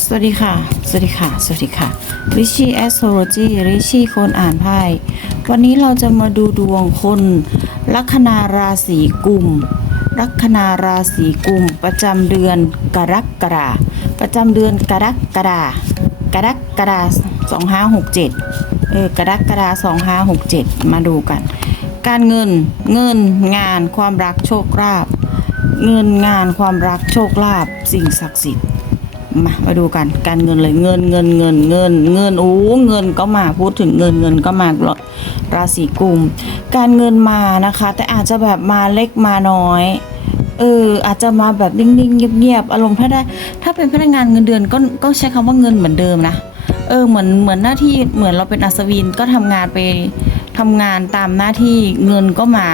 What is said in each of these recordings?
สวัสดีค่ะ สวัสดีค่ะ สวัสดีค่ะริชี่แอสโทรโลจีริชี่คนอ่านไพ่วันนี้เราจะมาดูดวงคนลัคนาราศีกุมลัคนาราศีกุม ประจำเดือนกรกฎาประจำเดือนกรกฎากรกฎาสองห้าหกเจ็ดเออกรกฎาสองห้าหกเจ็ดมาดูกัน การเงินเงินงานความรักโชคลาภเงินงานความรักโชคลาภสิ่งศักดิ์สิทธิ์ มามาดูกันการเงินเลยเงินเงินเงินเงินเงินโอ้เงินก็มาพูดถึงเงินเงินก็มาราศีกุม การเงินมานะคะ แต่อาจจะแบบมาเล็กมาน้อยเอออาจจะมาแบบนิ่งๆเงียบๆอารมณ์ถ้าได้ถ้าเป็นพนักงานเงินเดือนก็ก็ใช้คำว่าเงินเหมือนเดิมนะเออเหมือนเหมือนหน้าที่เหมือนเราเป็นอัศวินก็ทำงานไป ทำงานตามหน้าที่เงินก็มา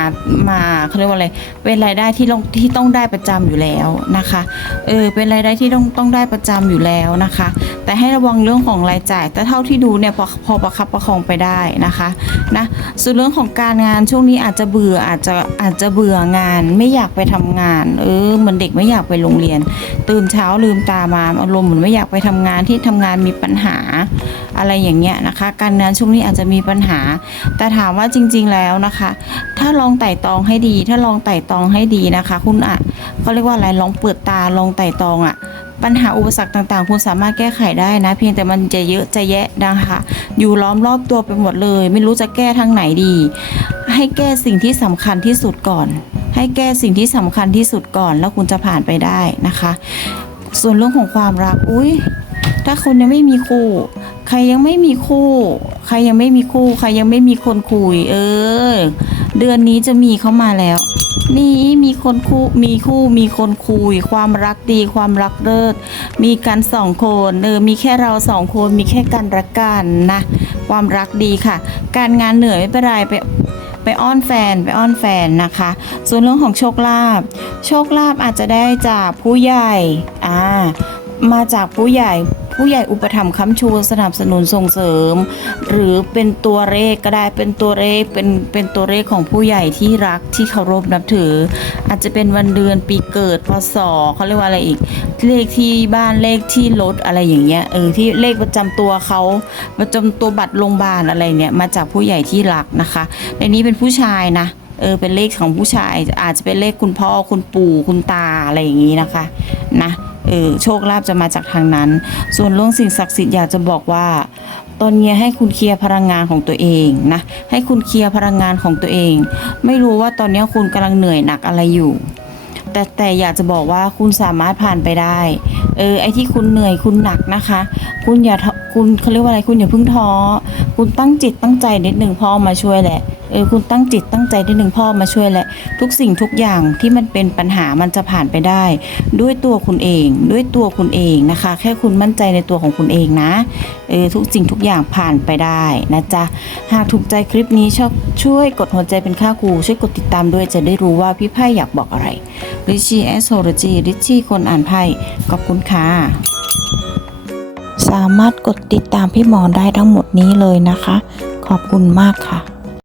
มาเขาเรียกว่าอะไรเป็นรายได้ที่ต้องที่ต้องได้ประจำอยู่แล้วนะคะเออเป็นรายได้ที่ต้องต้องได้ประจำอยู่แล้วนะคะ แต่ให้ระวังเรื่องของรายจ่าย แต่เท่าที่ดูเนี่ยพอพอประคับประคองไปได้นะคะนะส่วนเรื่องของการงานช่วงนี้อาจจะเบื่ออาจจะอาจจะเบื่องานไม่อยากไปทำงาน เออเหมือนเด็กไม่อยากไปโรงเรียน ตื่นเช้าลืมตามาอารมณ์เหมือนไม่อยากไปทำงานที่ทำงานมีปัญหาอะไรอย่างเงี้ยนะคะ การงานช่วงนี้อาจจะมีปัญหาแต่ถามว่าจริง ๆแล้วนะคะ ถ้าลองไต่ตองให้ดี ถ้าลองไต่ตองให้ดีนะคะ คุณอะเขาเรียกว่าอะไรลองเปิดตาลองไต่ตองอะปัญหาอุปสรรคต่างๆ คุณสามารถแก้ไขได้นะ เพียงแต่มันจะเยอะจะแยะนะคะ อยู่ล้อมรอบตัวไปหมดเลย ไม่รู้จะแก้ทางไหนดี ให้แก้สิ่งที่สำคัญที่สุดก่อน ให้แก้สิ่งที่สำคัญที่สุดก่อน แล้วคุณจะผ่านไปได้นะคะ ส่วนเรื่องของความรักอุ้ยถ้าคุณยังไม่มีคู่ ใครยังไม่มีคู่ ใครยังไม่มีคู่ ใครยังไม่มีคนคุย เออ เดือนนี้จะมีเข้ามาแล้ว นี่มีคนคู่มีคู่มีคนคุย ความรักดีความรักเลิศมีกันสองคนเออมีแค่เราสองคนมีแค่กันรักกันนะความรักดีค่ะ การงานเหนื่อยไม่เป็นไรไปไปอ้อนแฟนไปอ้อนแฟนนะคะ ส่วนเรื่องของโชคลาภโชคลาภอาจจะได้จากผู้ใหญ่อ่ามาจากผู้ใหญ่ ผู้ใหญ่อุปถัมภ์ค้ำชูสนับสนุนส่งเสริม หรือเป็นตัวเลขก็ได้เป็นตัวเลขเป็นเป็นตัวเลขของผู้ใหญ่ที่รักที่เคารพนับถือ อาจจะเป็นวันเดือนปีเกิดพศเขาเรียกว่าอะไรอีก เลขที่บ้านเลขที่รถอะไรอย่างเงี้ยเออที่เลขประจำตัวเขาประจำตัวบัตรโรงพยาบาลอะไรเนี่ยมาจากผู้ใหญ่ที่รักนะคะในนี้เป็นผู้ชายนะเออเป็นเลขของผู้ชายอาจจะเป็นเลขคุณพ่อคุณปู่คุณตาอะไรอย่างนี้นะคะนะ เออโชคลาภจะมาจากทางนั้น ส่วนเรื่องสิ่งศักดิ์สิทธิ์อยากจะบอกว่า ตอนนี้ให้คุณเคลียร์พลังงานของตัวเองนะให้คุณเคลียร์พลังงานของตัวเอง ไม่รู้ว่าตอนนี้คุณกำลังเหนื่อยหนักอะไรอยู่ แต่แต่อยากจะบอกว่าคุณสามารถผ่านไปได้ เออไอที่คุณเหนื่อยคุณหนักนะคะ คุณอย่า คุณเขาเรียกว่าอะไรคุณอย่าเพิ่งท้อคุณตั้งจิตตั้งใจนิดหนึ่งพ่อมาช่วยแหละเออคุณตั้งจิตตั้งใจนิดหนึ่งพ่อมาช่วยแหละ ทุกสิ่งทุกอย่างที่มันเป็นปัญหามันจะผ่านไปได้ ด้วยตัวคุณเอง ด้วยตัวคุณเองนะคะ แค่คุณมั่นใจในตัวของคุณเองนะเออทุกสิ่งทุกอย่างผ่านไปได้นะจ๊ะหากถูกใจคลิปนี้ชอบช่วยกดหัวใจเป็นค่าครูช่วยกดติดตามด้วยจะได้รู้ว่าพี่ไพ่อยากบอกอะไรริชี่แอสโ o โลจีริชี่คนอ่านไพ่ขอบคุณค่ะ สามารถกดติดตามพี่หมอได้ทั้งหมดนี้เลยนะคะ ขอบคุณมากค่ะ